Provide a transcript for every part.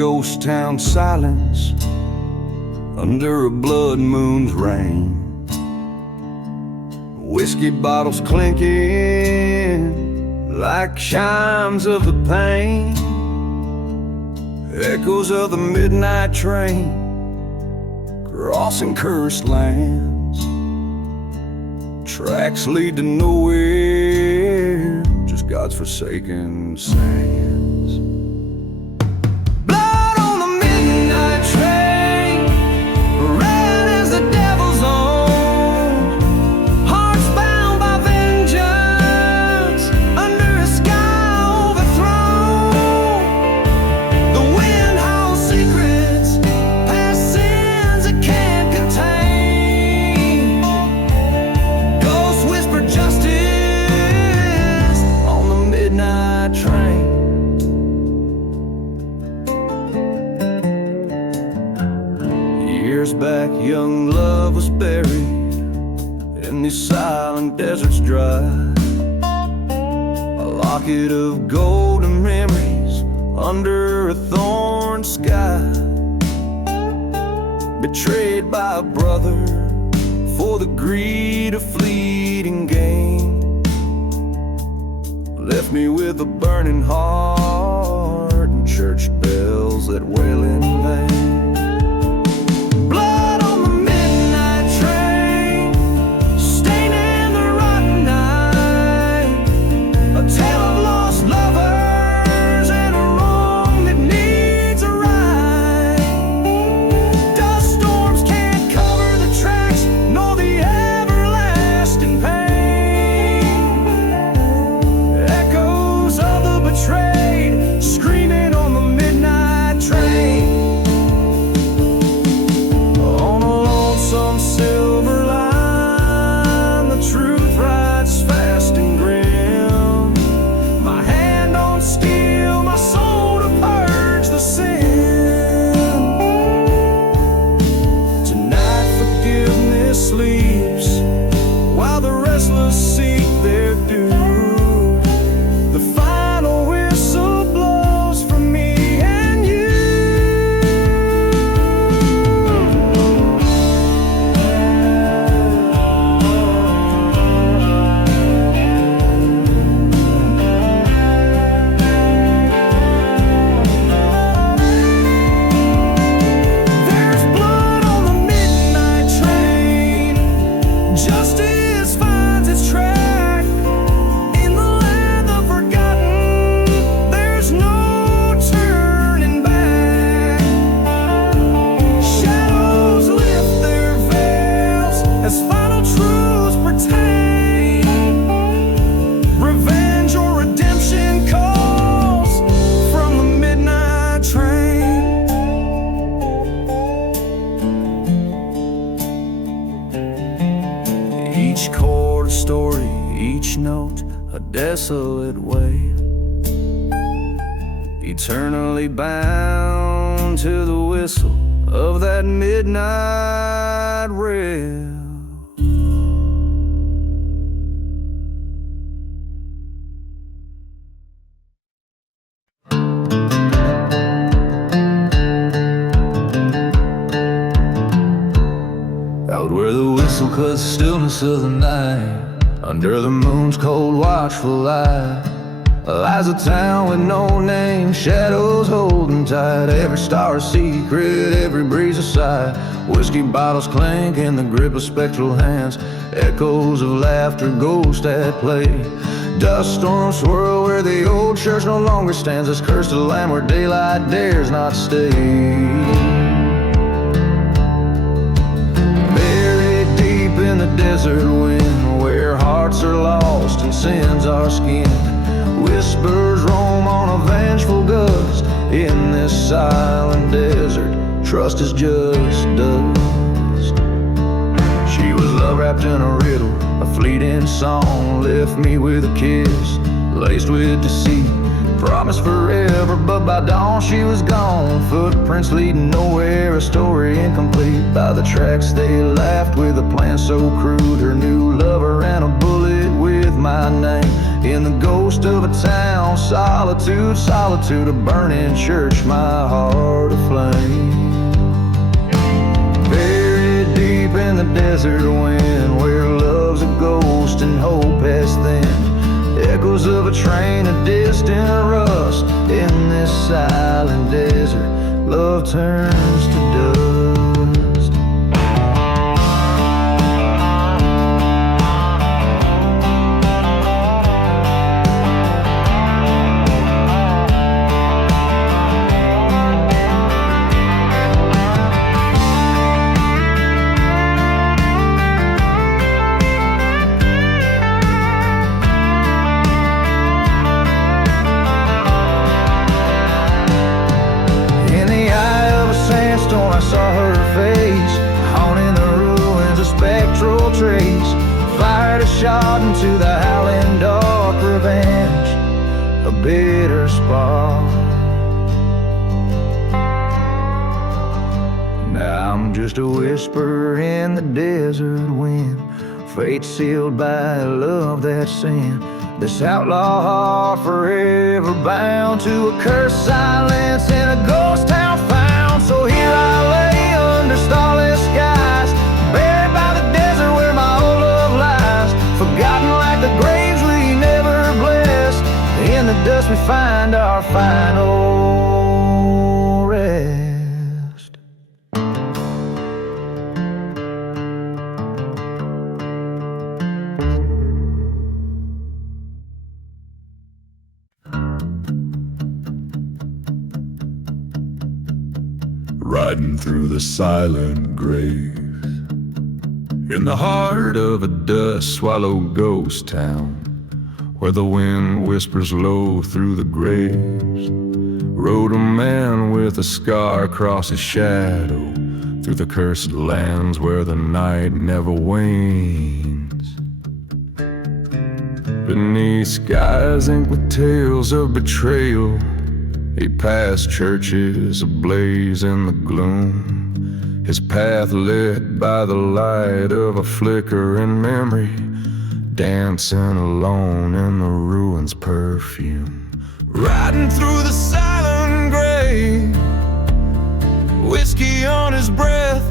ghost town silence under a blood moon's rain. Whiskey bottles clinking like chimes of the pain. Echoes of the midnight train crossing cursed lands. Tracks lead to nowhere, just God's forsaken sands. Blood on the midnight train, red as the devil's own. Hearts bound by vengeance under a sky overthrown. The wind howls secrets past sins it can't contain. Ghosts whisper justice on the midnight train. Years back, young love was buried in these silent deserts dry. A locket of golden memories under a thorn sky. Betrayed by a brother for the greed of fleeting gain. Left me with a burning heart and church bells that wail in vain. Blood on the midnight train, staining the rotten night. A tale of lost lovers and a wrong that needs a right. Dust storms can't cover the tracks, nor the everlasting pain. Echoes of the betrayed, screaming on the midnight train. On a lonesome silver line, the truth rides fast and grim. My hand on steel, my soul to purge the sin. Tonight forgiveness sleeps while the restless seek their due. The final whistle blows for me and you. There's blood on the midnight train. Justice finds its track in the land of forgotten. There's no turning back. Shadows lift their veils as final truths pertain. Revenge or redemption calls from the midnight train. Each chord a story, each note a desolate way. Eternally bound to the whistle of that midnight rail. Out where the whistle cuts the stillness of the night, under the moon's cold watchful light, lies a town with no name, shadows holding tight. Every star a secret, every breeze a sigh. Whiskey bottles clink in the grip of spectral hands. Echoes of laughter, ghosts at play. Dust storms swirl where the old church no longer stands. This cursed land where daylight dares not stay. In the desert wind, where hearts are lost and sins are skinned, whispers roam on a vengeful gust. In this silent desert, trust is just dust. She was love wrapped in a riddle, a fleeting song. Left me with a kiss, laced with deceit. Promised forever, but by dawn she was gone. Footprints leading nowhere, a story incomplete. By the tracks they laughed with a plan so crude. Her new lover and a bullet with my name. In the ghost of a town, solitude, solitude, a burning church, my heart desert wind, where love's a ghost and hope has thinned. Echoes of a train of distant rust. In this silent desert, love turns to dust. Fired a shot into the howling dark, revenge, a bitter spark. Now I'm just a whisper in the desert wind, fate sealed by a love that's sin. This outlaw heart forever bound to a cursed silence in a ghost town found. So here I lay under starless skies, buried by the desert where my old love lies, forgotten like the graves we never blessed. In the dust we find our final rest. Riding through the silent grave, in the heart of a dust-swallowed ghost town, where the wind whispers low through the graves, rode a man with a scar across his shadow, through the cursed lands where the night never wanes. Beneath skies inked with tales of betrayal, he passed churches ablaze in the gloom, his path lit by the light of a flickering memory, dancing alone in the ruins' perfume. Riding through the silent grave, whiskey on his breath,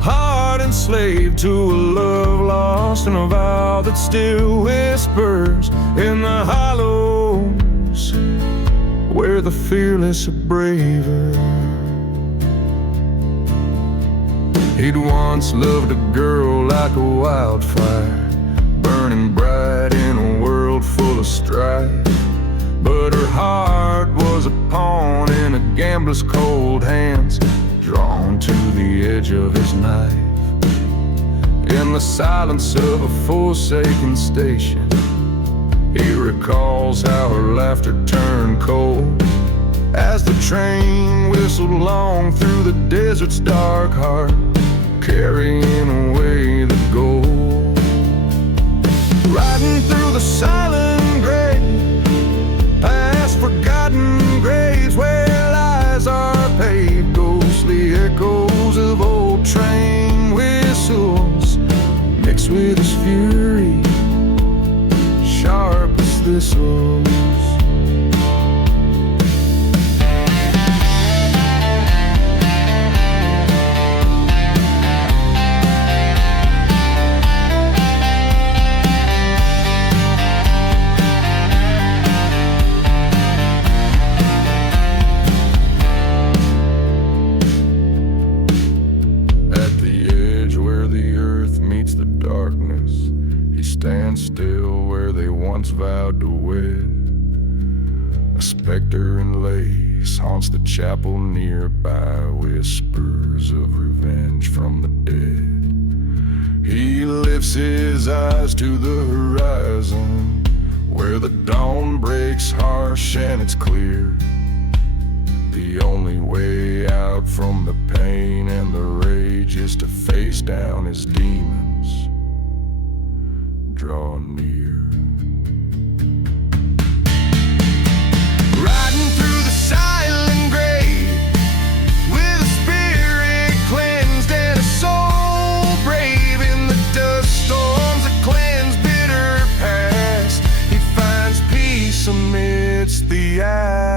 heart enslaved to a love lost and a vow that still whispers in the hollows where the fearless are braver. He'd once loved a girl like a wildfire, burning bright in a world full of strife, but her heart was a pawn in a gambler's cold hands, drawn to the edge of his knife. In the silence of a forsaken station, he recalls how her laughter turned cold as the train whistled along through the desert's dark heart, carrying away the gold. Riding through the silent grave, past forgotten graves where lies are paid, ghostly echoes of old train whistles mixed with his fury, sharp as thistles. Stands still where they once vowed to wed. A specter in lace haunts the chapel nearby, whispers of revenge from the dead. He lifts his eyes to the horizon, where the dawn breaks harsh and it's clear. The only way out from the pain and the rage is to face down his demons. Draw near. Riding through the silent grave, with a spirit cleansed and a soul brave. In the dust storms that cleanse bitter past, he finds peace amidst the outcast.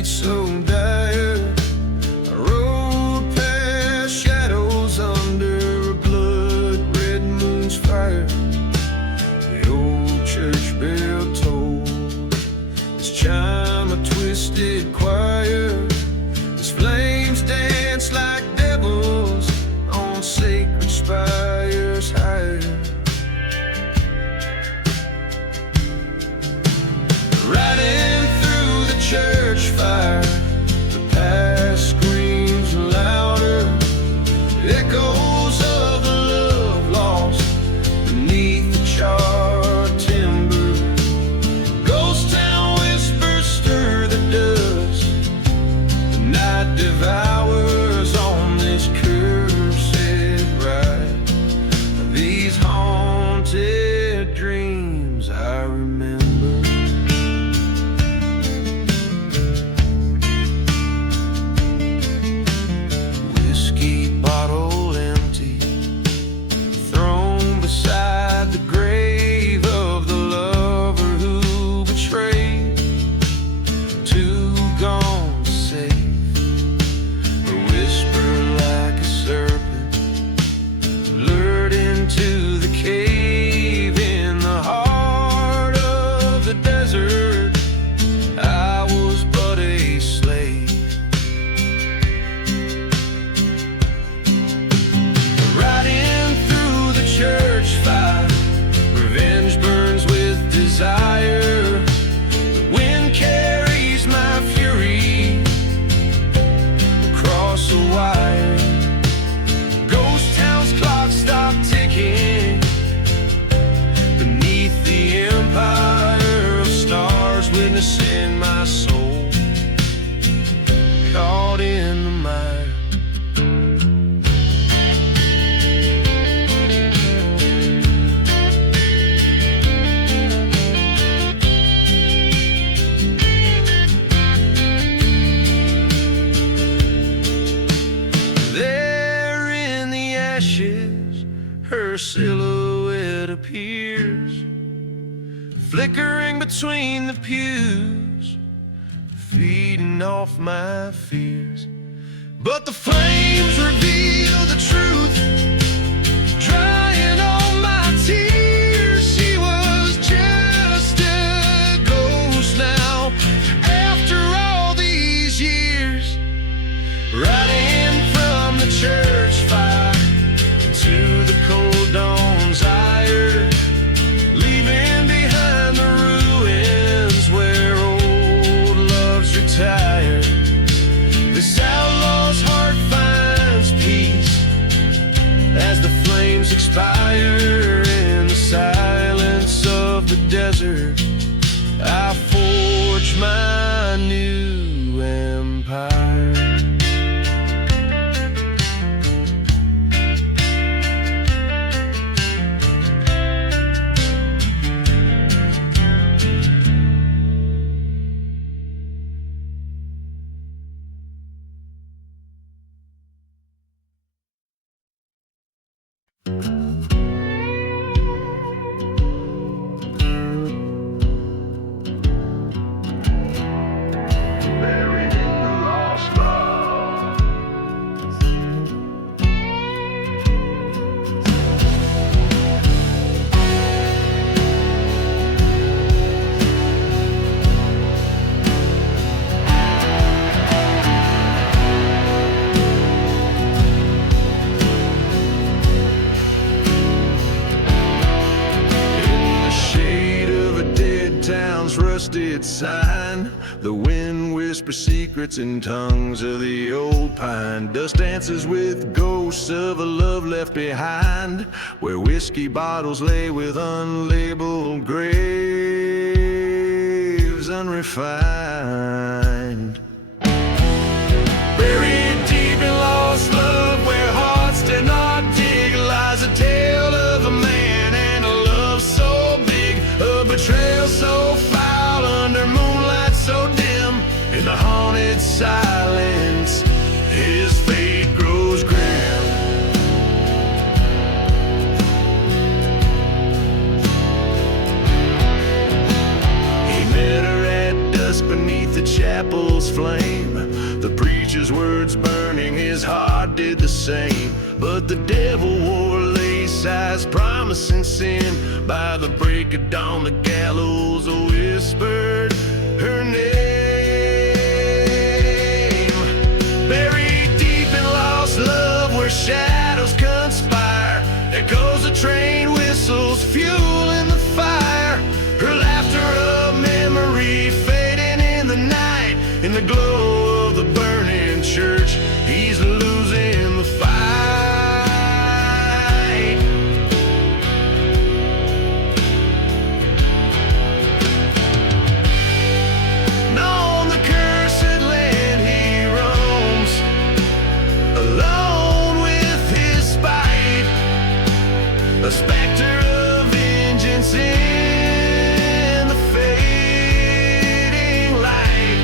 streets so dire. I rode past shadows under a blood-red moon's fire. The old church bell tolled its chime, a twisted choir. Its flames dance like devils on sacred spires higher. Riding through the church fire, the past screams louder. Echoes of the love lost beneath the charred timber. Ghost town whispers stir the dust. The night devours on this cursed ride. These haunted dreams I remember. Bottle empty, thrown beside the grave of the lover who betrayed. Two gone safe, a whisper like a serpent lured into the cave in the heart of the desert. I was but a slave. Church fire, revenge burns with desire. The wind carries my fury across the wire. Ghost town's clock stopped ticking beneath the empire of stars, witnessing my soul caught in the mire. Her silhouette appears, flickering between the pews, feeding off my fears. But the flames reveal the truth, drying all my tears. She was just a ghost now, after all these years. Riding from the church fire to the cold dawn's ire, leaving behind the ruins where old loves retire. This outlaw's heart finds peace as the flames expire. In the silence of the desert, I forge my new empire. Rusted sign, the wind whispers secrets in tongues of the old pine. Dust dances with ghosts of a love left behind, where whiskey bottles lay with unlabeled graves unrefined. Buried deep in lost love, where hearts did not dig, lies a tale of a man and a love so big, a betrayal so foul under moonlight so dim. In the haunted silence, his fate grows grim. He met her at dusk beneath the chapel. chapel's flame. The preacher's words burning, his heart did the same. But the devil wore lace eyes, promising sin. By the break of dawn, the gallows whispered her name. Buried deep in lost love, where shadows conspire, there goes a train, whistles, fuel in the fire. Her laughter of memory fading in the night. In the glow of the burning church, he's losing the fight. On the cursed land he roams, alone with his spite, a specter of vengeance in the fading light.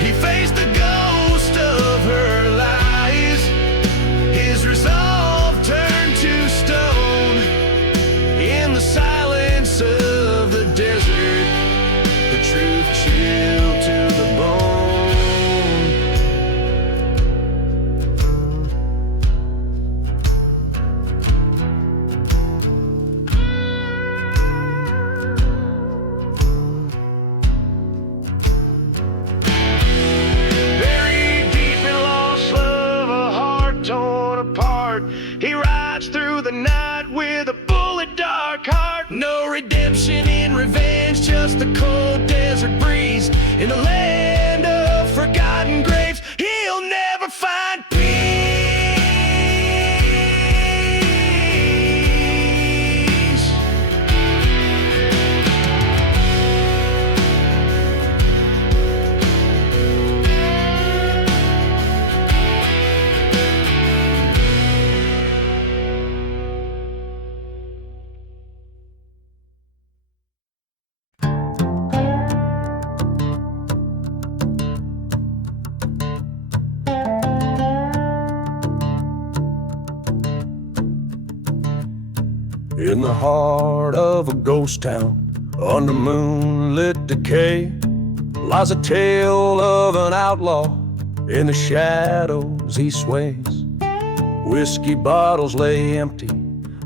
He faced the ghost of her lies, his resolve turned to stone. In the silence of the desert, the truth chilled to the bone. Buried deep in lost love, a heart torn apart, he rides through the night with a bullet dark heart. No redemption in revenge, just the cold desert breeze. In the land of forgotten graves, he'll never find peace. In the heart of a ghost town, under moonlit decay, lies a tale of an outlaw. In the shadows he sways. Whiskey bottles lay empty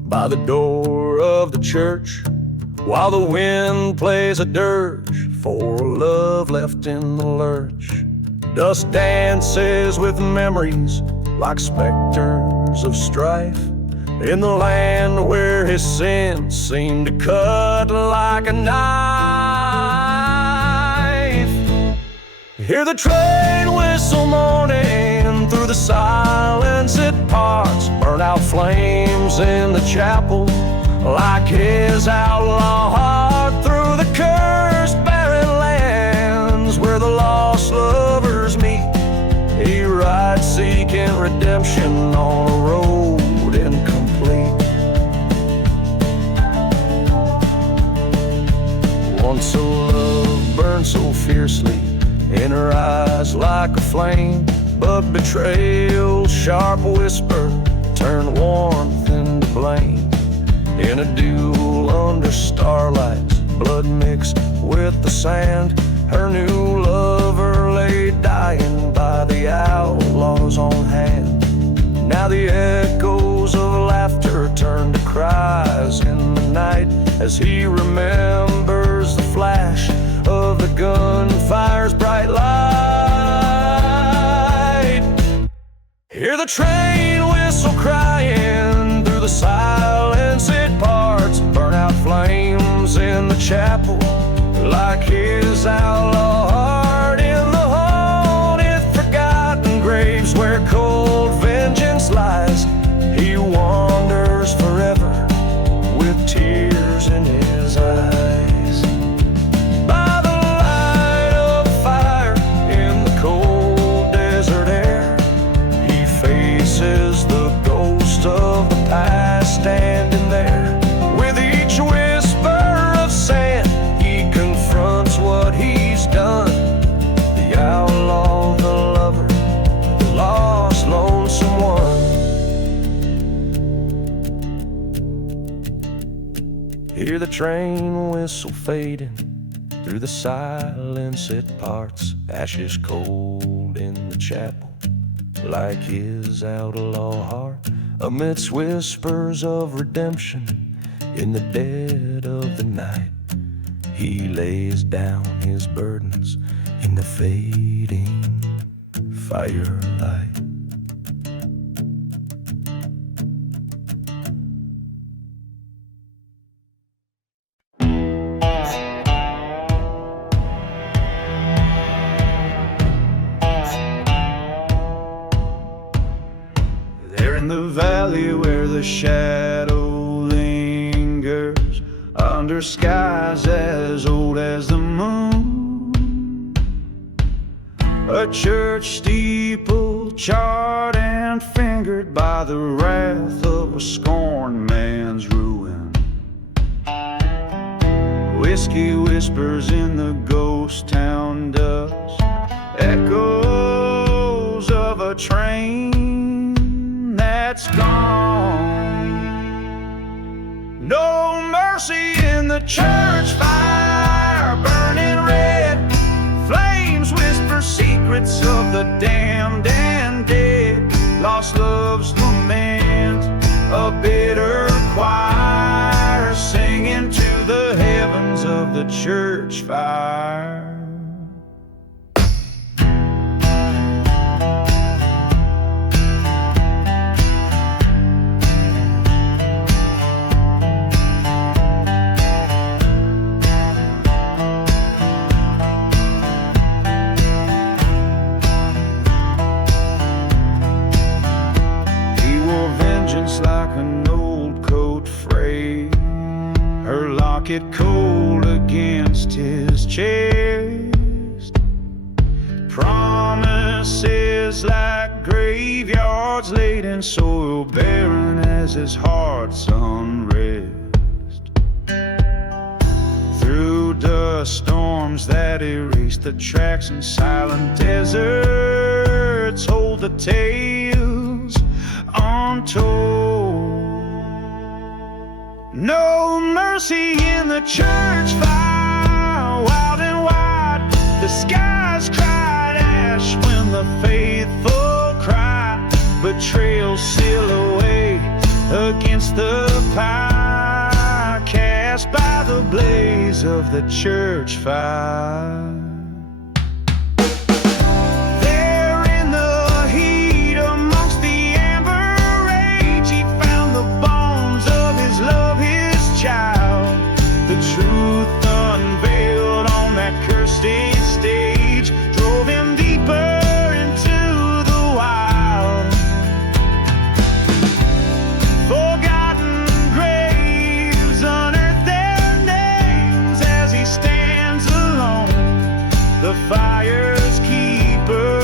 by the door of the church, while the wind plays a dirge for love left in the lurch. Dust dances with memories like specters of strife, in the land where his sins seem to cut like a knife. Hear the train whistle moaning through the silence it parts, burn out flames in the chapel like his outlaw heart. Through the cursed barren lands where the lost lovers meet, he rides seeking redemption on a road incomplete. Once a love burned so fiercely in her eyes like a flame, but betrayal's sharp whisper turned warmth into blame. In a duel under starlight, blood mixed with the sand, her new lover lay dying by the outlaw's own hand. Now the echoes of laughter turn to cries in the night, as he remembers the flash of the gunfire's bright light. Hear the train whistle crying through the silence it parts, burn out flames in the chapel like his outlaw heart. In the haunted forgotten graves where cold vengeance lies, he wanders forever with tears in his eyes. By the light of a fire in the cold desert air, he faces the ghost of the past standing there. With each whisper of sand, he confronts what he's done. The outlaw, the lover, the lost, lonesome one. Hear the train whistle fading Through the silence it parts, ashes cold in the chapel, like his outlaw heart, amidst whispers of redemption. In the dead of the night, he lays down his burdens in the fading firelight. There in the valley where the shadow lingers, under skies as old as the moon, a church steeple charred and fingered by the wrath of a scorned man's ruin. Whiskey whispers in the ghost town dust, echoes of a train that's gone. No mercy in the church fire, burning red. Flames whisper secrets of the damned and dead. Lost love's lament, a bitter choir singing to the heavens of the church fire. Like an old coat frayed, her locket cold against his chest. Promises like graveyards laid in soil, barren as his heart's unrest. Through dust storms that erase the tracks, and silent deserts hold the tales untold. No mercy in the church fire, wild and wide. The skies cried ash when the faithful cry. Betrayal silhouette against the fire, cast by the blaze of the church fire. Stage drove him deeper into the wild. Forgotten graves unearth their names as he stands alone, the fire's keeper.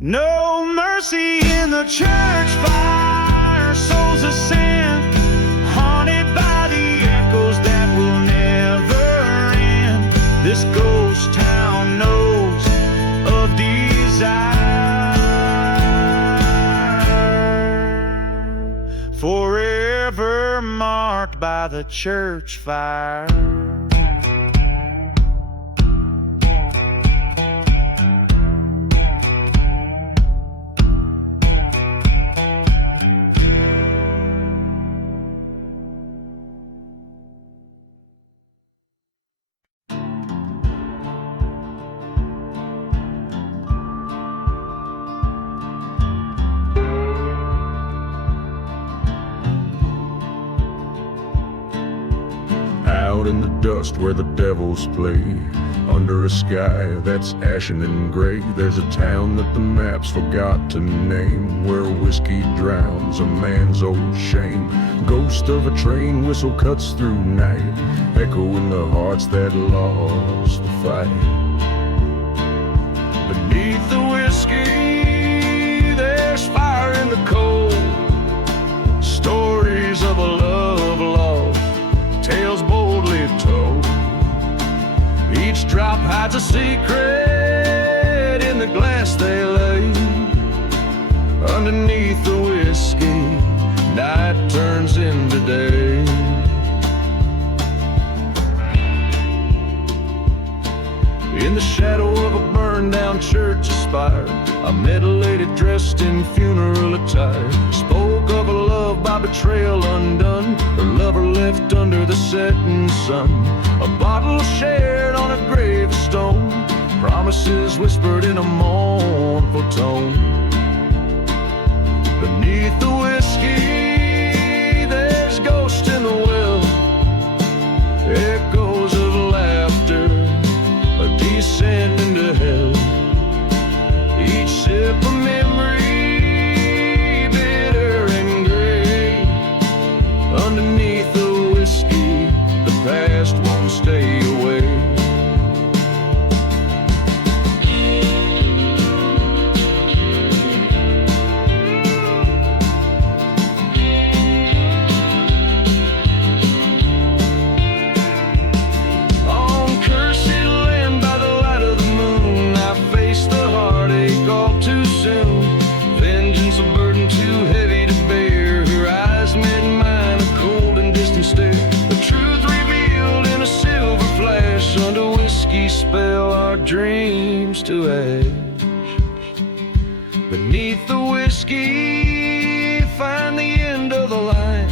No mercy in the church fire, souls ascend, haunted by the echoes that will never end. This ghost town knows of desire, forever marked by the church fire. Out in the dust where the devils play, under a sky that's ashen and gray, there's a town that the maps forgot to name, where whiskey drowns a man's old shame. Ghost of a train whistle cuts through night, echoing the hearts that lost the fight. Beneath the whiskey there's fire in the cold, stories of a love lost, tales boldly told. Each drop hides a secret in the glass they lay. Underneath the whiskey, night turns into day. In the shadow of a burned-down church spire, I met a lady dressed in funeral attire. Spoke of a love by betrayal undone, her lover left under the setting sun. A bottle shared on a gravestone, promises whispered in a mournful tone. Beneath the whiskey, there's ghosts in the well, echoes of laughter descend into hell. Each sip a memory, bitter and gray. Underneath the whiskey, the past won't stay away. Spell our dreams to ash. Beneath the whiskey, find the end of the line,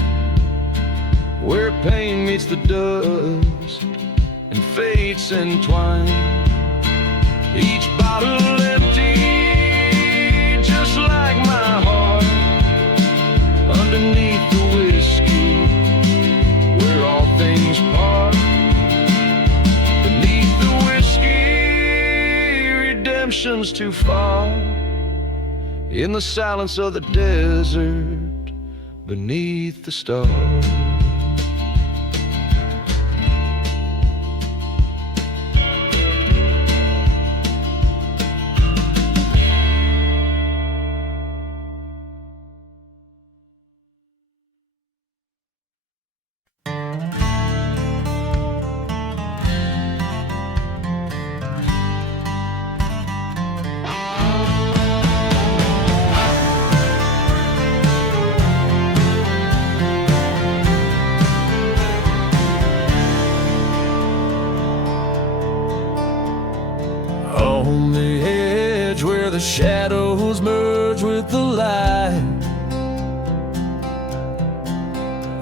where pain meets the dust and fates entwine. Each bottle empty, just like my heart. Underneath the whiskey, where all things part. Redemption's too far. In the silence of the desert, beneath the stars. On the edge where the shadows merge with the light,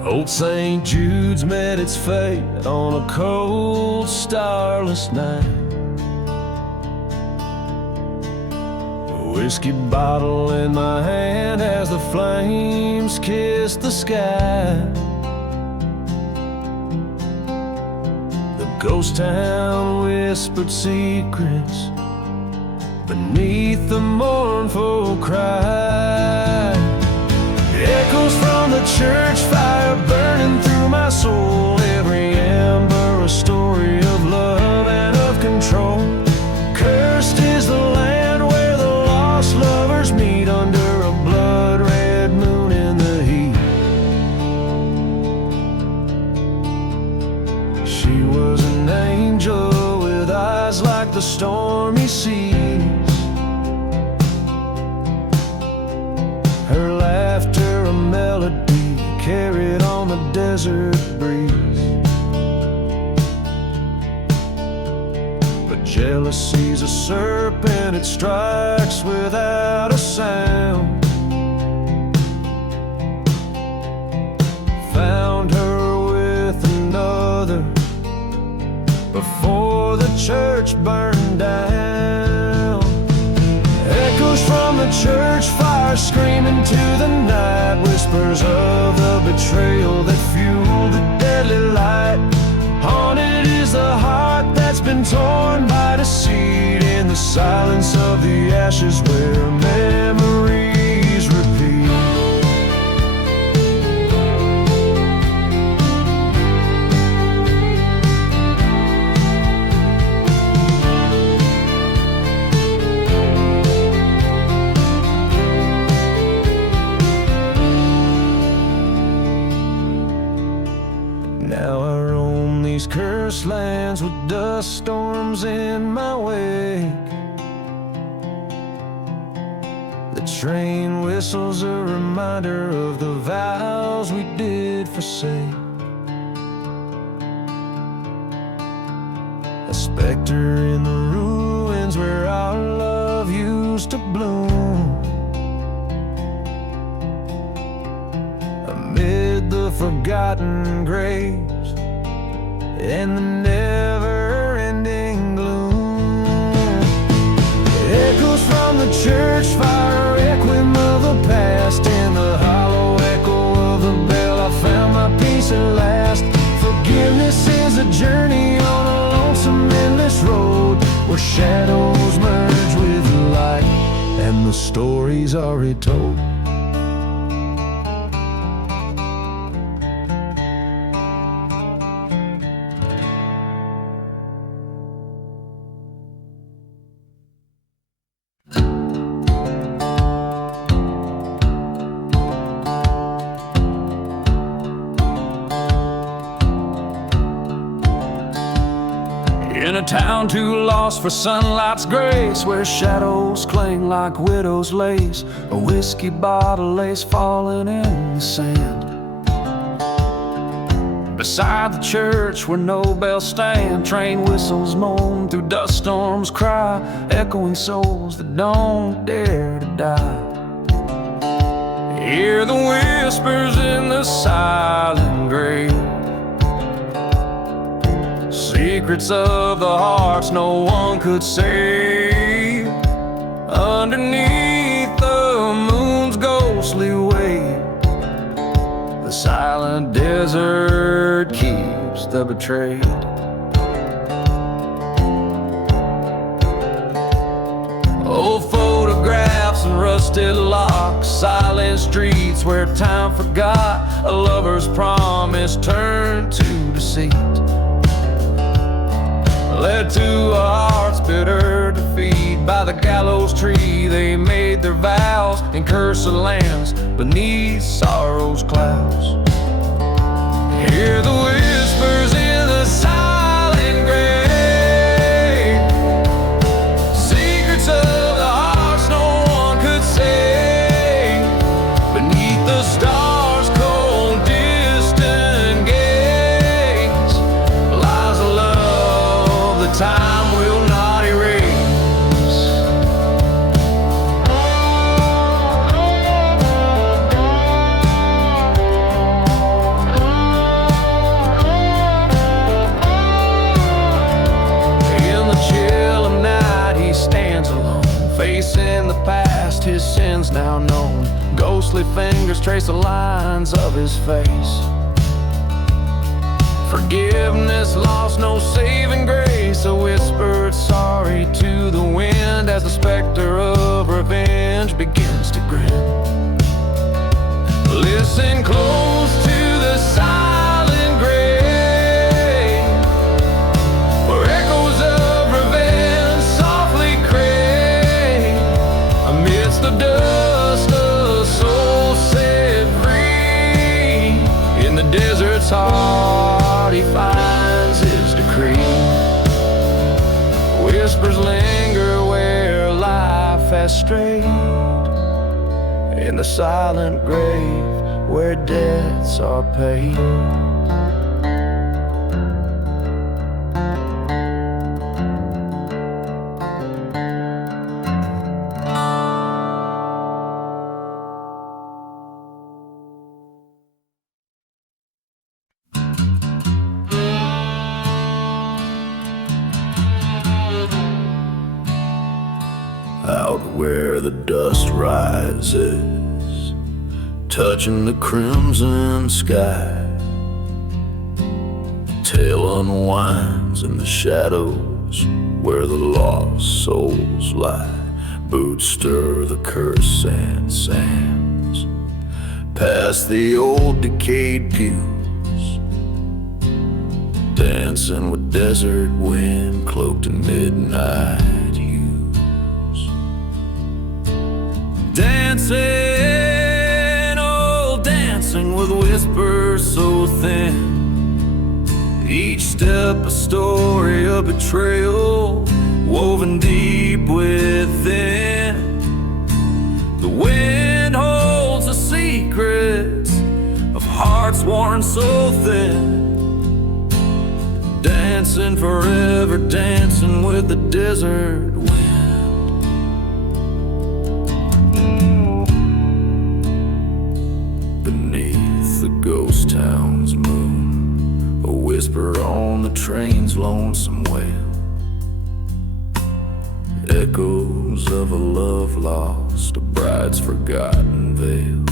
old St. Jude's met its fate on a cold, starless night. A whiskey bottle in my hand as the flames kiss the sky. The ghost town whispered secrets beneath the mournful cry. Echoes from the church fire burning through my soul. Every ember a story of love and of control. Cursed is the land where the lost lovers meet under a blood-red moon in the heat. She was an angel with eyes like the stormy seas. Her laughter a melody carried on the desert breeze. But jealousy's a serpent, it strikes without a sound. Found her with another before the church burned down. Echoes from the church fire screaming to the night. Whispers of the betrayal that fueled the deadly light. Haunted is the heart that's been torn by deceit. In the silence of the ashes where memories repeat. Now I roam these cursed lands with dust storms in my wake. The train whistles a reminder of the vows we did forsake. A specter in the room graves and the never-ending gloom. Echoes from the church fire, requiem of the past. In the hollow echo of the bell, I found my peace at last. Forgiveness is a journey on a lonesome, endless road, where shadows merge with light and the stories are retold. In a town too lost for sunlight's grace, where shadows cling like widow's lace, a whiskey bottle lays falling in the sand. Beside the church where no bells stand, train whistles moan through dust storms cry, echoing souls that don't dare to die. Hear the whispers in the silent grave, secrets of the hearts no one could save. Underneath the moon's ghostly wave, the silent desert keeps the betrayed. Old photographs and rusted locks, silent streets where time forgot a lover's promise turned to deceit. Led to a heart's bitter defeat. By the gallows tree they made their vows, and cursed lands beneath sorrow's clouds. Hear the whispers in the silent grave, secrets of the hearts no one could say. Beneath the stars' cold distant gaze lies a love the time will not erase. In the chill of night he stands alone, facing the past, his sins now known. Ghostly fingers trace the lines of his face. Forgiveness lost, no saving grace. A whispered sorry to the wind as the specter of revenge begins to grin. Listen close to the silent grave, where echoes of revenge softly crave. Amidst the dust a soul set free. In the desert's heart he finds his decree. Whispers linger where life has strayed, in the silent grave where debts are paid. Out where the dust rises, touching the crimson sky, tale unwinds in the shadows where the lost souls lie. Boots stir the cursed sand sands, past the old decayed pews, dancing with desert wind cloaked in midnight hues. Dancing, oh dancing with whispers so thin, each step a story of betrayal woven deep within. The wind holds the secrets of hearts worn so thin, dancing forever, dancing with the desert wind. Beneath the ghost town's moon, whisper on the train's lonesome wail, echoes of a love lost, a bride's forgotten veil.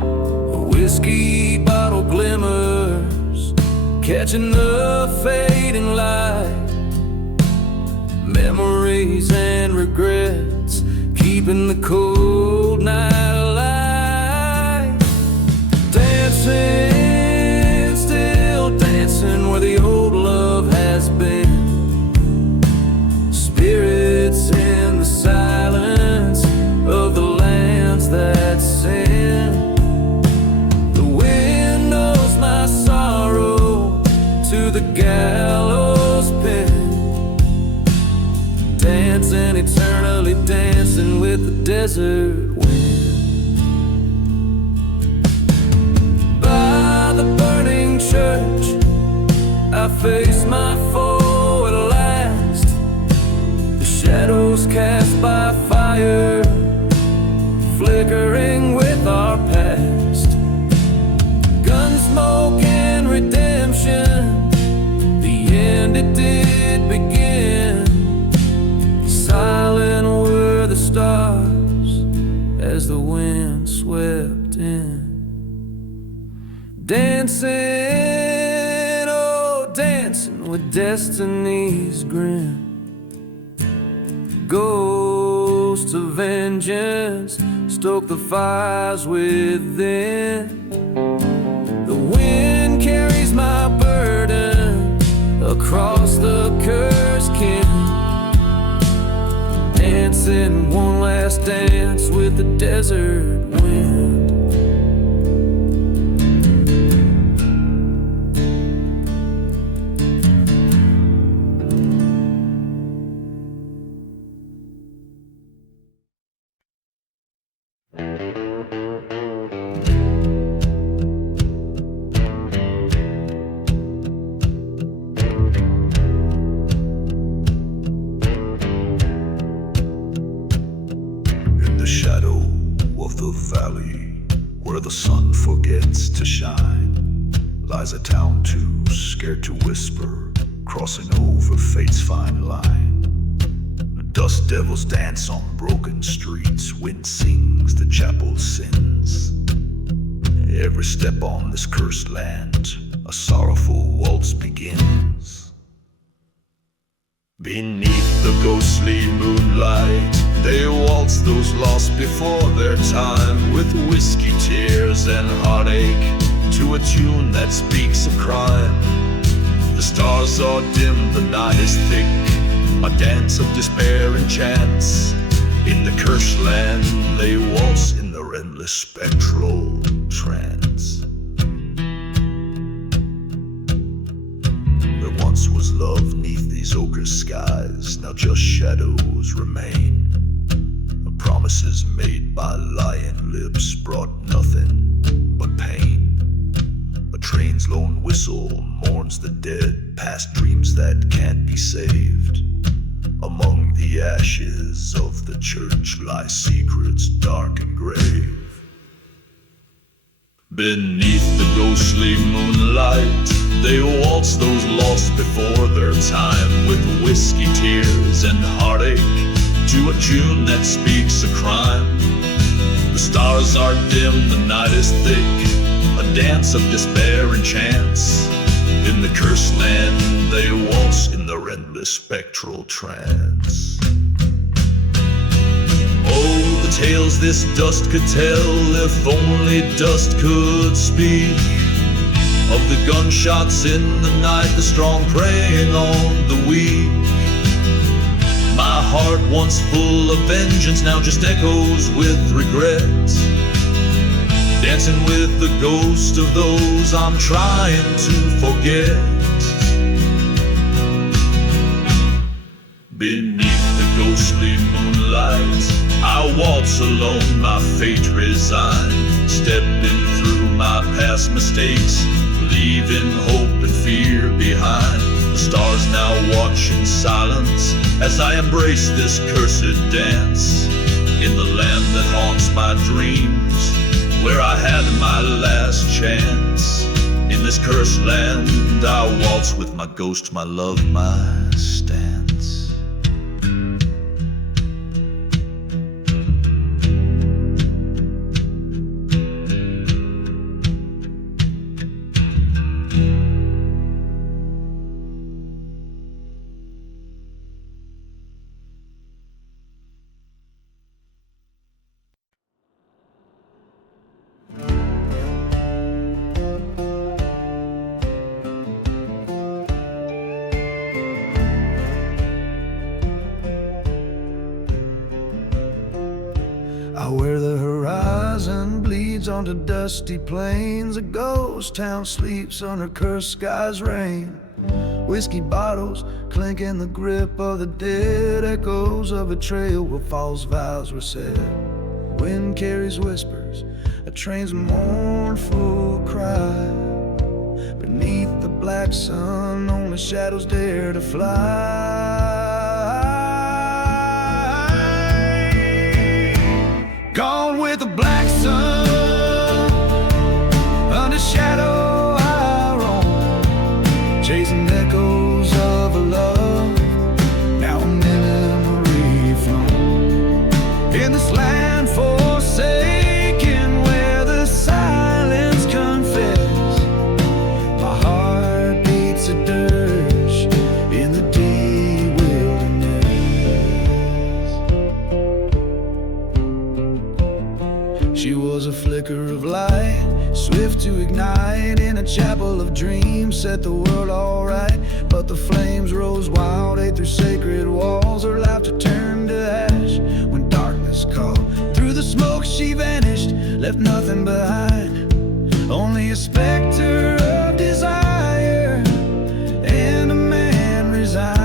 A whiskey bottle glimmers, catching the fading light, memories and regrets, keeping the cold night alive. Dancing, still dancing where the old love has been. Spirits in the silence of the lands that sin. The wind knows my sorrow to the gallows pin. Dancing, eternally dancing with the desert wind. By the burning church, I face my foe at last. The shadows cast by fire, flickering with our past. Gunsmoke and redemption, the end it did begin. Silent were the stars as the wind swept in. Dancing, oh dancing with destiny's grin. Ghosts of vengeance stoke the fires within. The wind carries my burden across the cursed kin. Dancing one last dance with the desert wind. Lies a town too scared to whisper, crossing over fate's fine line. Dust devils dance on broken streets, wind sings the chapel's sins. Every step on this cursed land, a sorrowful waltz begins. Beneath the ghostly moonlight, they waltz those lost before their time, with whiskey tears and heartache, to a tune that speaks of crime. The stars are dim, the night is thick, a dance of despair and chance. In the cursed land they waltz in their endless spectral trance. There once was love neath these ochre skies, now just shadows remain. The promises made by lying lips brought nothing but pain. Train's lone whistle mourns the dead, past dreams that can't be saved. Among the ashes of the church lie secrets dark and grave. Beneath the ghostly moonlight, they waltz those lost before their time, with whiskey tears and heartache, to a tune that speaks of crime. The stars are dim, the night is thick, a dance of despair and chance. In the cursed land they waltz in their endless spectral trance. Oh, the tales this dust could tell, if only dust could speak. Of the gunshots in the night, the strong preying on the weak. My heart once full of vengeance, now just echoes with regret. Dancing with the ghost of those I'm trying to forget. Beneath the ghostly moonlight, I waltz alone, my fate resigned, stepping through my past mistakes, leaving hope and fear behind. The stars now watch in silence as I embrace this cursed dance, in the land that haunts my dreams, where I had my last chance. In In this cursed land, I waltz with my ghost, my love, my stance. Where the horizon bleeds onto dusty plains, a ghost town sleeps under cursed skies' rain. Whiskey bottles clink in the grip of the dead, echoes of a trail where false vows were said. Wind carries whispers, a train's mournful cry. Beneath the black sun, only shadows dare to fly. Gone with the black sun, under shadow I roam, chasing echoes of a love, now a memory flown. In this land forsaken, where the silence confess, my heart beats a dirge in the deep wilderness. She was a flicker of light, swift to ignite in a chapel of dreams, set the world alright. But the flames rose wild, ate through sacred walls, her laughter turned to ash when darkness called. Through the smoke she vanished, left nothing behind, only a specter of desire and a man resigned.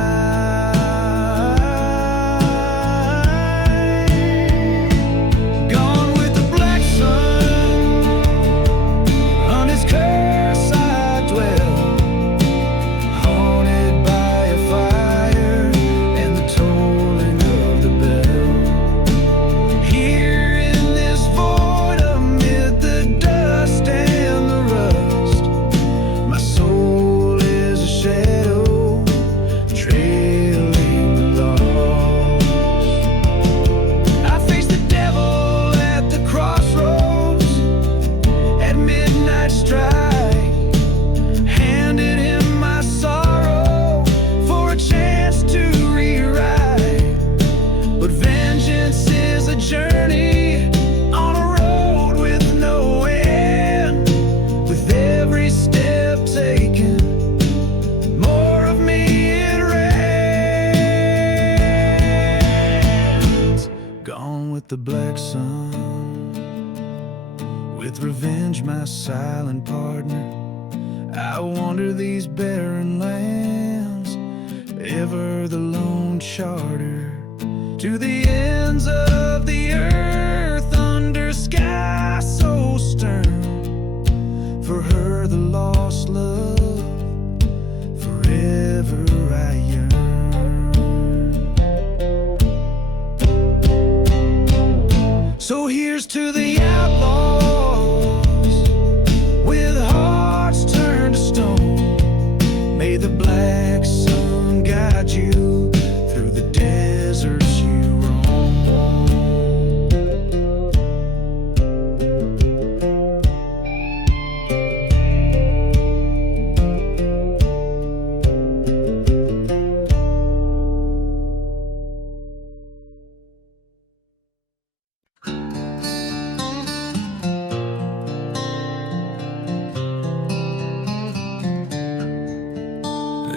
The black sun, with revenge my silent partner, I wander these barren lands, ever the lone charter, to the ends of the earth, under sky so stern. For her the lost love, forever I yearn. So here's to the outlaws, with hearts turned to stone. May the black sun guide you through the deserts you roam.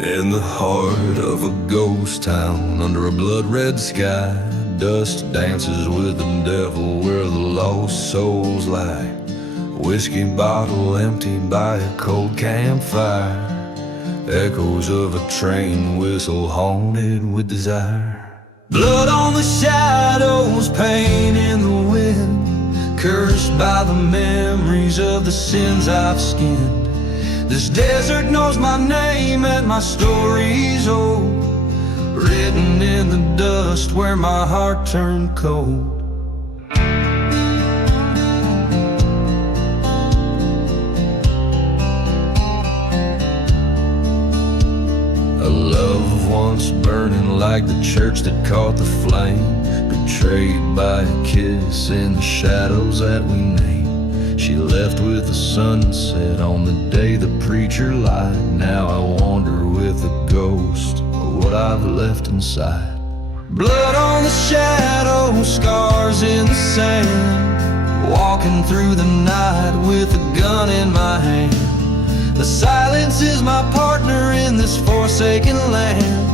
In the heart of a ghost town, under a blood-red sky, dust dances with the devil where the lost souls lie. Whiskey bottle emptied by a cold campfire, echoes of a train whistle haunted with desire. Blood on the shadows, pain in the wind, cursed by the memories of the sins I've skinned. This desert knows my name and my story's old, written in the dust where my heart turned cold. once burning like the church that caught the flame, betrayed by a kiss in the shadows that we named. She left with the sunset on the day the preacher lied. Now I wander with a ghost of what I've left inside. Blood on the shadow, scars in the sand, walking through the night with a gun in my hand. The silence is my partner in this forsaken land,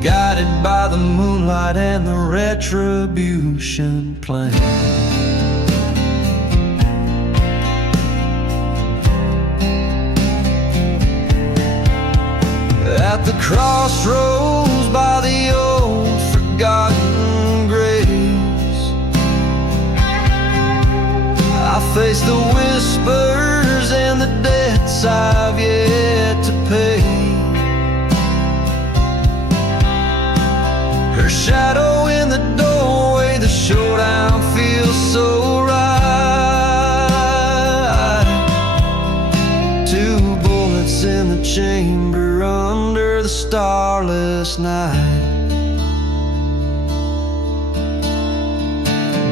guided by the moonlight and the retribution plan. At the crossroads by the old forgotten graves, I face the whispers and the debts I've yet to pay. Her shadow in the doorway, the showdown feels so right. 2 bullets in the chamber under the starless night.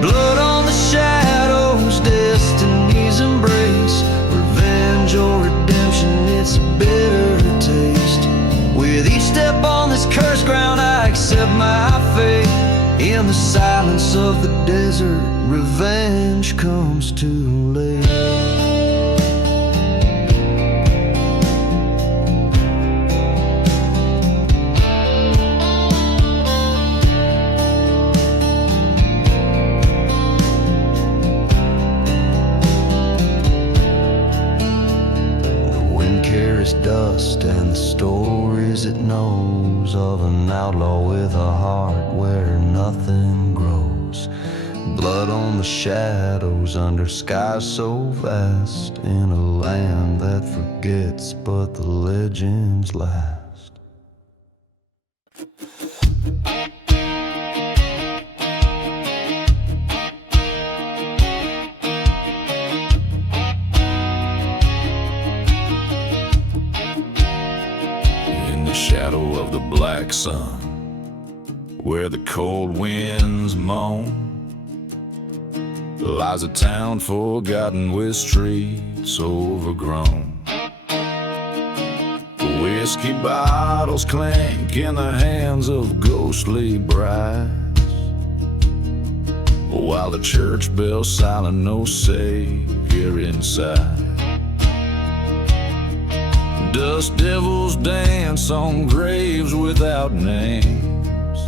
Blood on the shadows, destiny's embrace, revenge or redemption, it's a bitter taste. With each step on this cursed ground, I accept my fate. In the silence of the desert, revenge comes too late. Dust and the stories it knows of an outlaw with a heart where nothing grows. Blood on the shadows under skies so vast, in a land that forgets but the legends last. Of the black sun, where the cold winds moan, lies a town forgotten with streets overgrown. Whiskey bottles clank in the hands of ghostly brides, while the church bell silent, no savior inside. Dust devils dance on graves without names.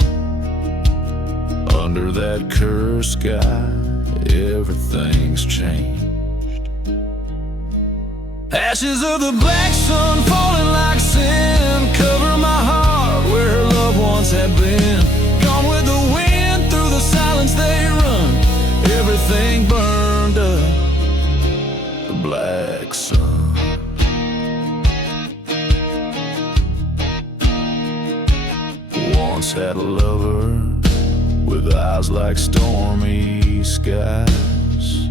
Under that cursed sky, everything's changed. Ashes of the black sun falling like sin, cover my heart where her loved ones have been. Gone with the wind, through the silence they run. Everything burned up, the black sun. Once had a lover with eyes like stormy skies.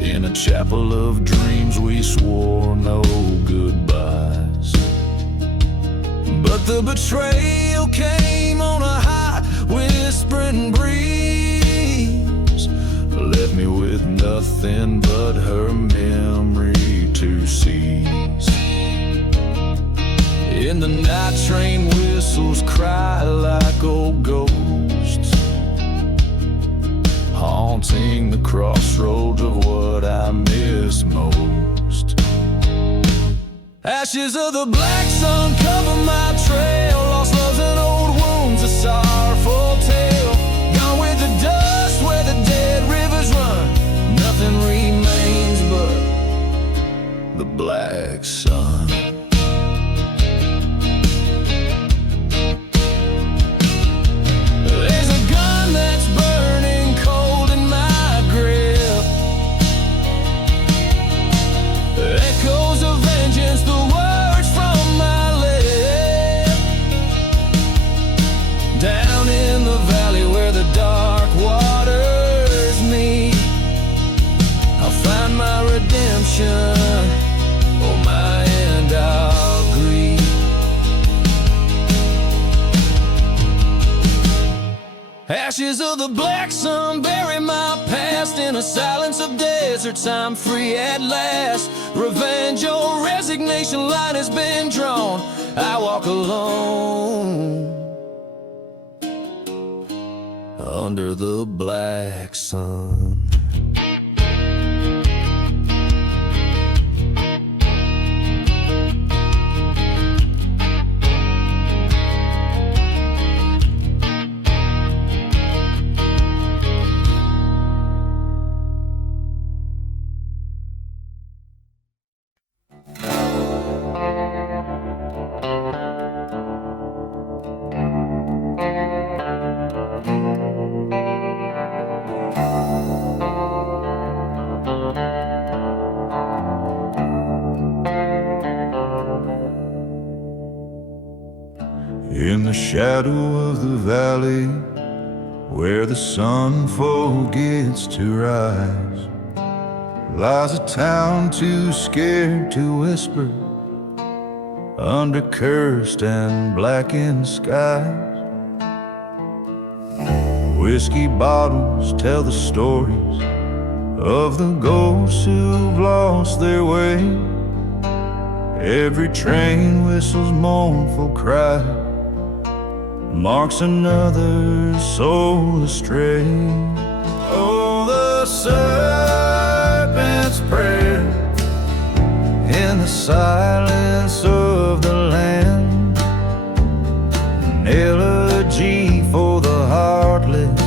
In a chapel of dreams we swore no goodbyes. But the betrayal came on a hot whispering breeze, left me with nothing but her memory to seize. In the night train whistles cry like old ghosts, haunting the crossroads of what I miss most. Ashes of the black sun cover my trail, lost loves and old wounds, a sorrowful tale. Gone with the dust where the dead rivers run, nothing remains but the black sun. Ashes of the black sun bury my past. In the silence of deserts I'm free at last. Revenge or resignation, line has been drawn. I walk alone under the black sun. In the shadow of the valley, where the sun forgets to rise, lies a town too scared to whisper under cursed and blackened skies. Whiskey bottles tell the stories of the ghosts who've lost their way. Every train whistles mournful cry, marks another soul astray. Oh, the serpent's prayer in the silence of the land, an elegy for the heartless,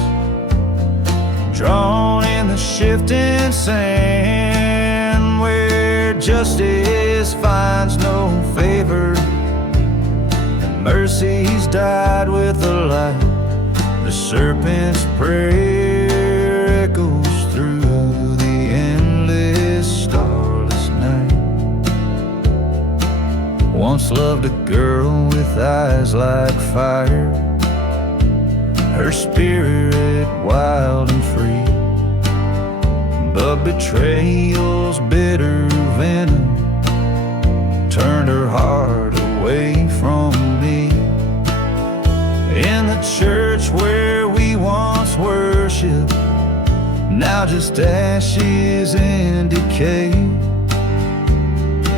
drawn in the shifting sand, where justice finds no favor, mercy's died with the light. The serpent's prayer echoes through the endless starless night. Once loved a girl with eyes like fire, her spirit wild and free, but betrayal's bitter venom turned her heart away from me. In the church where we once worshipped, now just ashes and decay.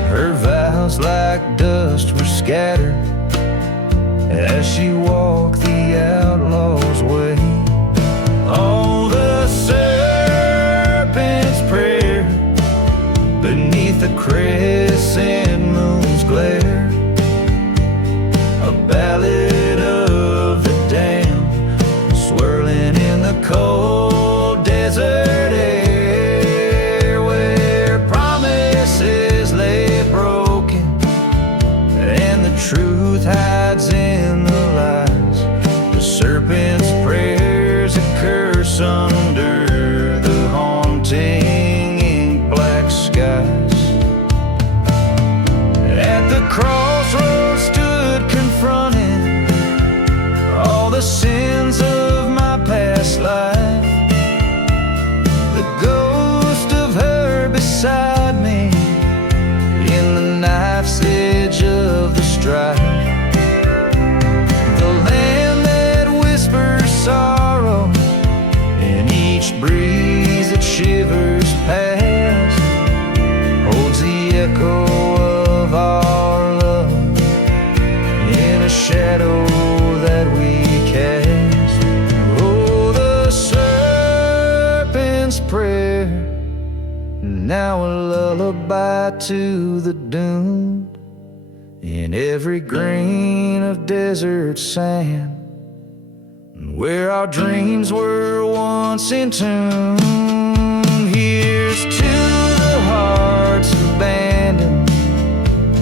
Her vows like dust were scattered as she walked the outlaw's way. Oh, the serpent's prayer beneath the crescent moon's glare, a ballad of the damned swirling in the cold desert air, where promises lay broken and the truth hides in the lies. The serpent's prayer's a curse under the haunting ink black skies. At the crossroads stood confronting all the sins of my past life, the ghost of her beside me in the knife's edge of the strife, the land that whispers sorrow in each breeze that shivers past, holds the echo of our love in a shadow that we cast. Oh, the serpent's prayer, now a lullaby to the doomed, in every grain of desert sand, where our dreams were once entombed. Here's to the hearts abandoned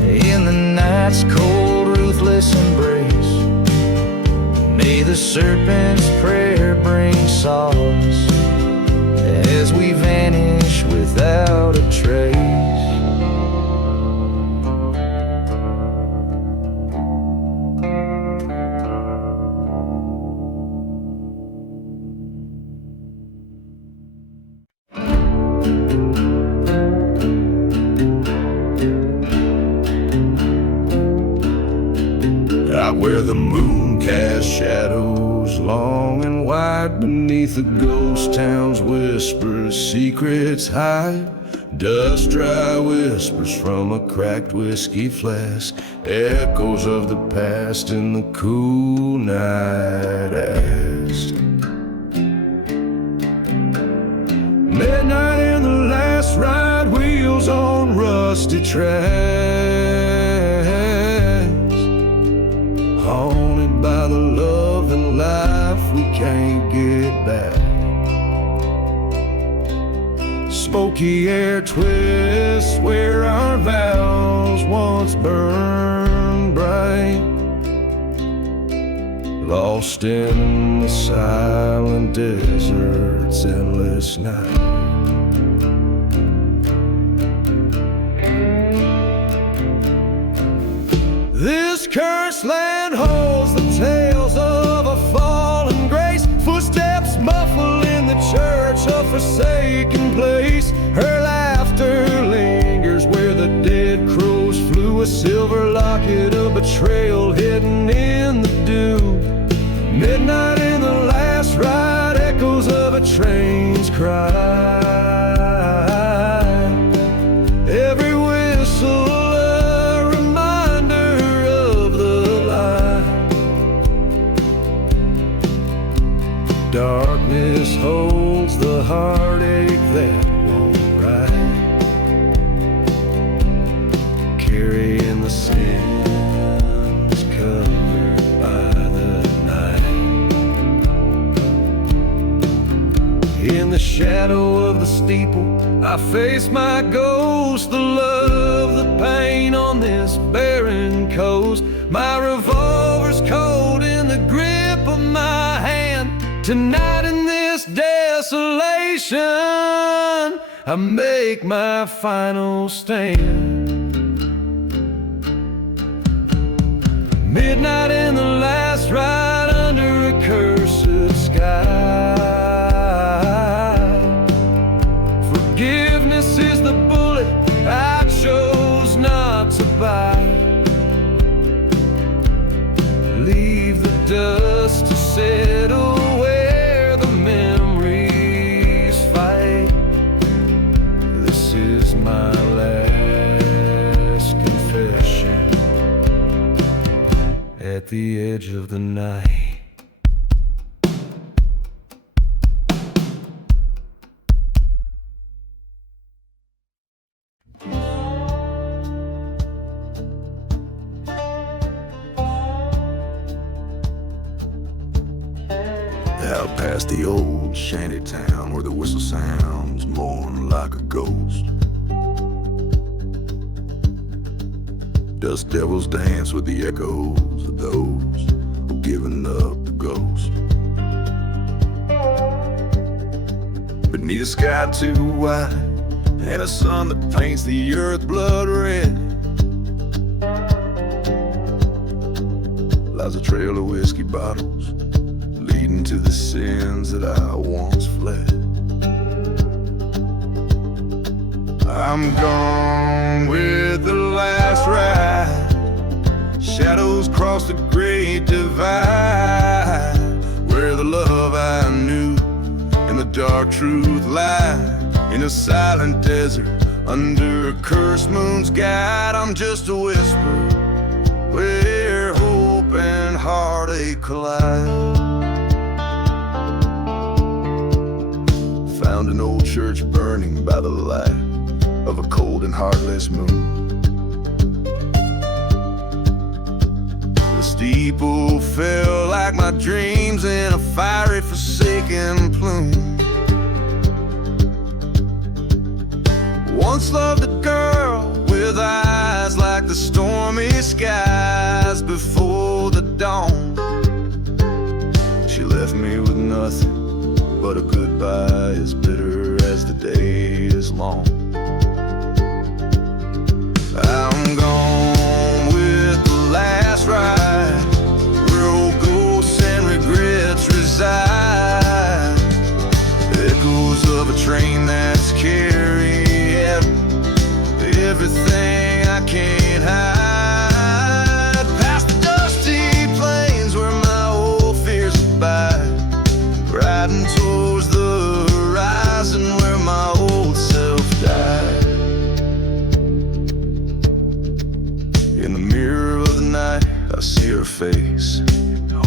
in the night's cold, ruthless embrace. May the serpent's prayer bring solace as we vanish without a trace. where the moon casts shadows long and wide. Beneath the ghost town's whispers, secrets hide. Dust dry whispers from a cracked whiskey flask, echoes of the past in the cool night asked. Midnight in the last ride, wheels on rusty tracks, haunted by the love and life we can't get back. Smoky air twists where our vows once burned bright, lost in the silent desert's endless night. This cursed land holds the tales of a fallen grace, footsteps muffle in the church, a forsaken place. Her laughter lingers where the dead crows flew, a silver locket of betrayal hidden in the dew. Midnight in the last ride, echoes of a train's cry. Every whistle a reminder of the lie. Darkness holds the heartache that won't ride, carrying the sins covered by the night. In the shadow of the steeple, I face my ghost, the love, the pain on this barren coast. My revolver's cold in the grip of my hand. Tonight in this desolation, I make my final stand. Midnight in the last ride under a cursed sky. Forgiveness is the bullet I chose not to buy. Leave the dust to settle where the memories fight. This is my last confession at the edge of the night. Out past the old shanty town where the whistle sounds mourn like a ghost. Dust devils dance with the echoes of those who've given up the ghost. Beneath a sky too wide and a sun that paints the earth blood red, lies a trail of whiskey bottles leading to the sins that I once fled. I'm gone with the last ride. Shadows cross the great divide, where the love I knew and the dark truth lie. In a silent desert, under a cursed moon's guide, I'm just a whisper where hope and heartache collide. Found an old church burning by the light of a cold and heartless moon. The steeple fell like my dreams in a fiery forsaken plume. Once loved a girl with eyes like the stormy skies before the dawn. She left me with nothing but a goodbye as bitter as the day is long. I'm gone with the last ride, where old ghosts and regrets reside. Echoes of a train that's carrying everything I can't hide. Past the dusty place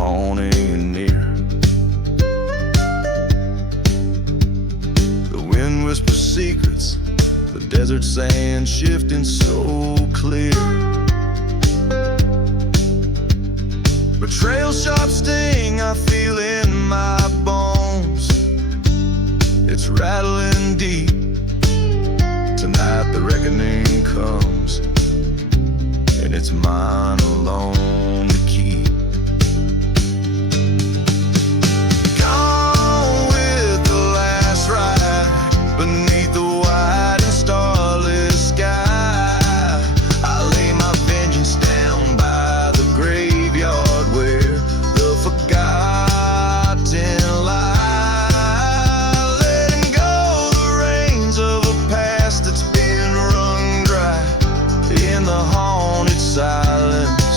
haunting and near. The wind whispers secrets, the desert sand shifting so clear. Betrayal sharp sting I feel in my bones. It's rattling deep. Tonight the reckoning comes, and it's mine alone to keep. Gone with the last ride beneath the white and starless sky. I lay my vengeance down by the graveyard where the forgotten lie, letting go the reins of a past that's been wrung dry. In the haunted silence,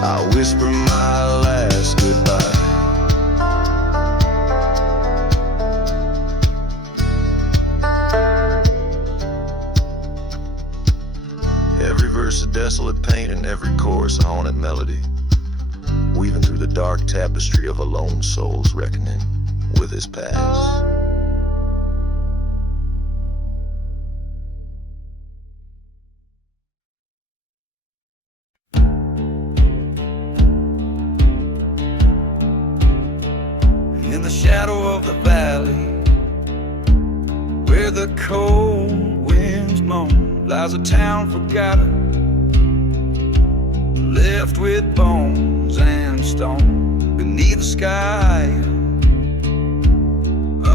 I whisper my last goodbye. Every verse a desolate pain and every chorus a haunted melody, weaving through the dark tapestry of a lone soul's reckoning with his past. In the shadow of the valley, where the cold winds moan, lies a town forgotten, left with bones and stone. Beneath the sky,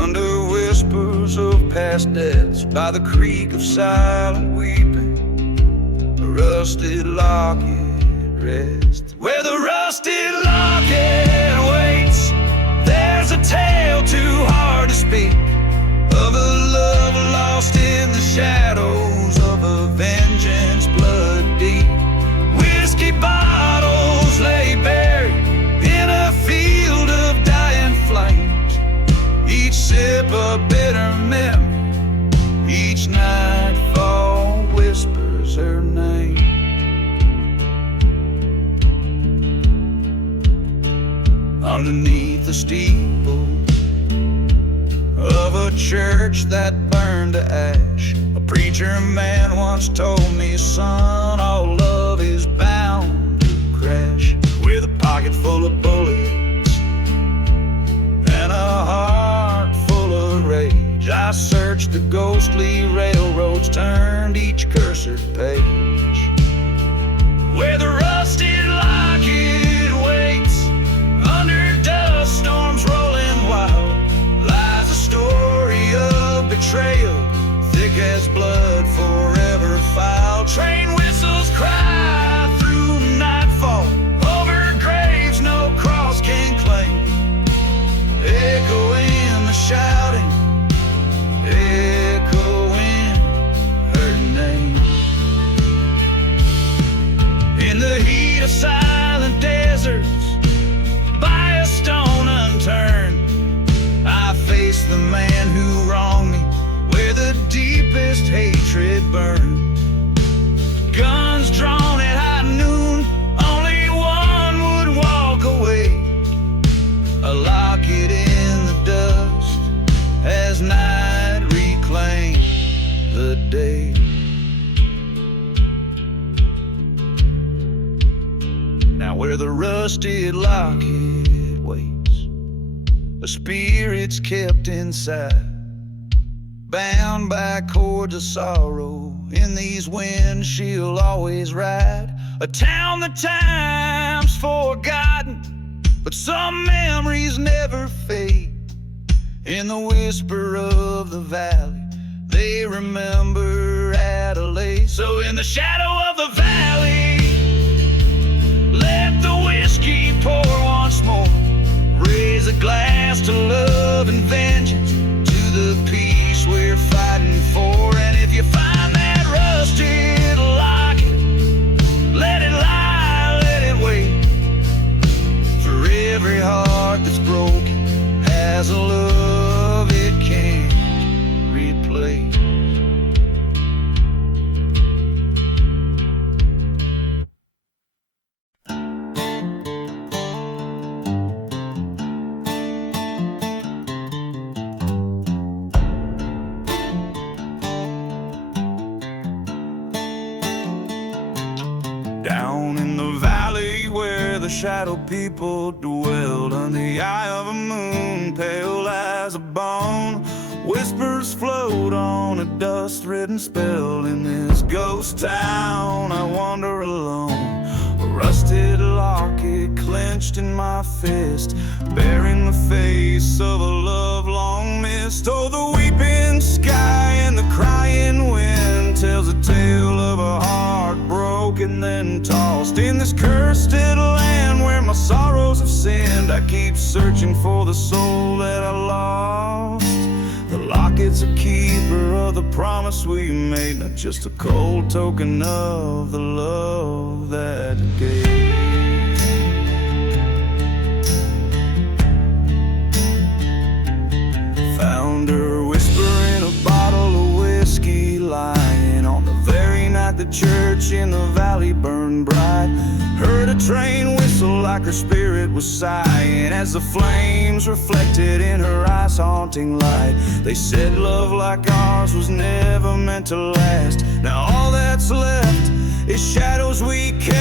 under whispers of past deaths, by the creek of silent weeping, a rusted locket rests. Where the rusted locket waits, there's a tale too hard to speak, of a love lost in the shadows of a vengeance blood deep. Whiskey bottles lay buried in a field of dying flames, each sip a bitter memory, each nightfall whispers her name. Underneath the steeple of a church that burned to ash, a preacher man once told me, son, all love is bound to crash. With a pocket full of bullets and a heart full of rage, I searched the ghostly railroads, turned each cursed page. Where the rusted locket waits, under dust storms rolling wild, lies a story of betrayal, thick as blood forever filed. Train whistles cry through nightfall, over graves no cross can claim, echoing the shouting, echoing her name. In the heat of silent deserts, by a stone unturned, I face the man who wronged me, where the deepest hatred burned. Guns drawn at high noon, only one would walk away, a locket in the dust as night reclaimed the day. Now where the rusted locket waits, a spirit's kept inside, bound by cords of sorrow. In these winds she'll always ride. A town that time's forgotten, but some memories never fade. In the whisper of the valley, they remember Adelaide. So in the shadow of the valley, let the whiskey pour once more. Raise a glass to love and vengeance, to the peace we're fighting for. And if you find that rusted locket, let it lie, let it wait. For every heart that's broken has a love it can't replace. shadow people dwelled under the eye of a moon, pale as a bone. Whispers float on a dust-ridden spell. In this ghost town I wander alone, a rusted locket clenched in my fist, bearing the face of a love long missed. Oh, the weeping sky and the crying wind tells a tale of a heart broken then tossed. In this cursed land where my sorrows have sinned, I keep searching for the soul that I lost. The locket's a keeper of the promise we made, not just a cold token of the love that gave. Found her whispering a bottle of whiskey, lying on the very night the church in the valley burned bright. Heard a train whistle like her spirit was sighing as the flames reflected in her eyes haunting light. They said love like ours was never meant to last. Now all that's left is shadows we cast.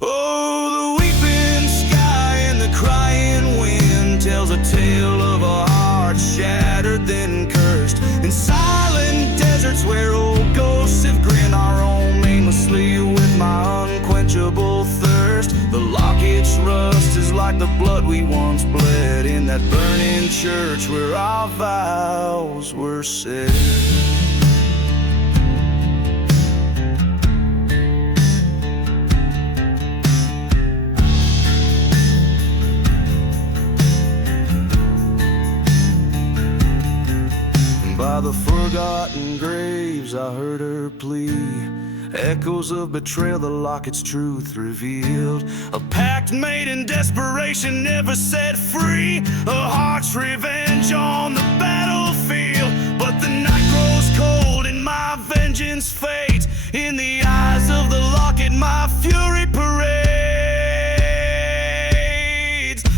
Oh, the weeping sky and the crying wind tells a tale of a heart shattered then cursed. In silent deserts where old ghosts have grinned, our own aimlessly with my unquenchable thirst. The locket's rust is like the blood we once bled in that burning church where our vows were said. By the forgotten graves I heard her plea, echoes of betrayal, the locket's truth revealed. A pact made in desperation, never set free, a heart's revenge on the battlefield. But the night grows cold and my vengeance fades. In the eyes of the locket my fury parades.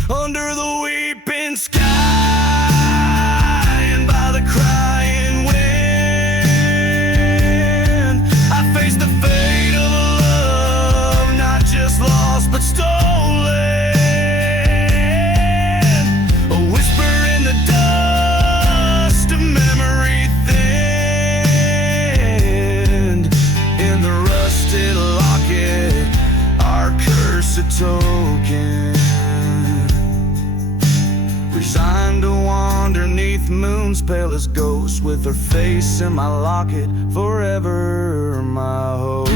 Under the weeping sky and by the crying wind, I face the fate of a love not just lost but stolen. A whisper in the dust, a memory thinned. In the rusted locket, our cursed token. Resigned to wander neath moon's palest ghost, with her face in my locket, forever my hope.